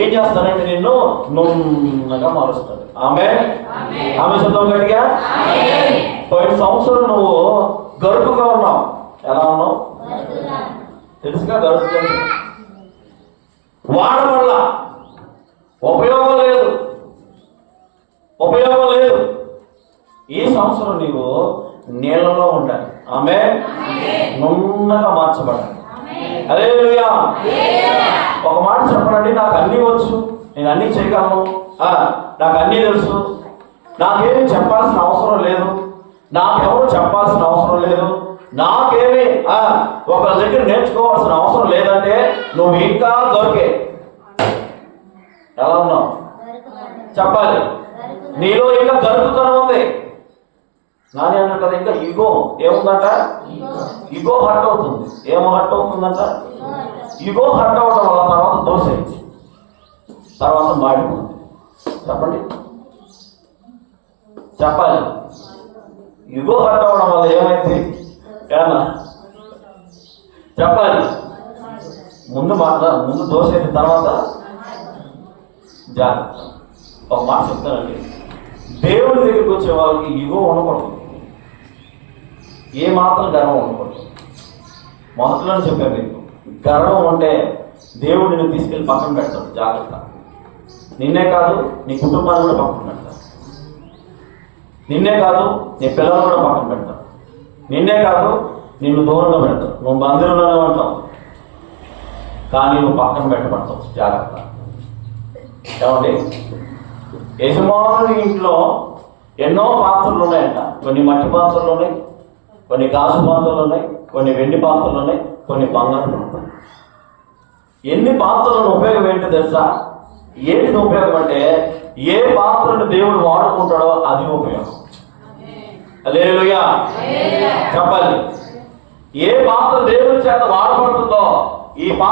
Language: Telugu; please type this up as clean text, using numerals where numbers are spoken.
ఏం చేస్తానంటే నిన్ను నున్నగా మారుస్తాడు. ఆమె శబ్దం గట్టిగా. పోయిన సంవత్సరం నువ్వు గరుకుగా ఉన్నావు. ఎలా ఉన్నావు తెలుసుగా? గరుకుగా వాడబల్ల ఉపయోగం లేదు. ఈ సంవత్సరం నీవు నీళ్ళలో ఉండాలి. ఆమె నున్నగా మార్చబడాలి. హల్లెలూయా. ఒక మాట చెప్పండి, నాకు అన్నీ వచ్చు, నేను అన్నీ చేయగలను, నాకు అన్నీ తెలుసు, నాకేమి చెప్పాల్సిన అవసరం లేదు, నాకెవరు చెప్పాల్సిన అవసరం లేదు, నాకేమి ఒకరి దగ్గర నేర్చుకోవాల్సిన అవసరం లేదంటే నువ్వు ఇంకా దొరికే. ఎలా ఉన్నావు చెప్పాలి. నీలో ఇంకా గరుకుతనం ఉంది. నాని అన్నారు కదా, ఇంకా ఇగో ఏముందంట? ఇగో హట్ అవుతుంది. ఏమో హట్ అవుతుందంట? ఇగో హట్ అవడం వల్ల తర్వాత దోశ ఇచ్చి తర్వాత మాడిపోతుంది. చెప్పండి చెప్పాలి. ఇగో హట్ అవడం వల్ల ఏమైంది? ఏమన్నా చెప్పాలి. ముందు దోశ అయిన తర్వాత జాగ్రత్త. ఒక మాట చెప్తానండి, దేవుడి దగ్గరికి వచ్చే వాళ్ళకి ఇగో ఉండకూడదు, ఏ మాత్రం గర్వం ఉండకూడదు. మొదట్లోనే చెప్పాను మీకు, గర్వం ఉంటే దేవుడు నిన్ను తీసుకెళ్ళి పక్కన పెడతాడు. జాగ్రత్త. నిన్నే కాదు నీ కుటుంబాన్ని కూడా పక్కన పెడతాడు. నిన్నే కాదు నీ పిల్లలు కూడా పక్కన పెడతాడు. నిన్నే కాదు నిన్ను దూరంగా పెడతాడు. నువ్వు మందిరంలోనే ఉంటావు కానీ నువ్వు పక్కన పెట్టబడతావు. జాగ్రత్త. ఏమండి, యజమానుని ఇంట్లో ఎన్నో పాత్రలు ఉన్నాయంట. కొన్ని మట్టి పాత్రలు ఉన్నాయి, కొన్ని గాజు పాత్రలు ఉన్నాయి, కొన్ని వెండి పాత్రలు ఉన్నాయి, కొన్ని బంగారు ఉన్నాయి. ఎన్ని పాత్రలను ఉపయోగం ఏంటో తెలుసా? ఏంటిది ఉపయోగం అంటే ఏ పాత్రను దేవుడు వాడుకుంటాడో అది ఉపయోగం. హల్లెలూయా చెప్పాలి. ఏ పాత్ర దేవుడి చేత వాడబడుతుందో ఈ పాత్ర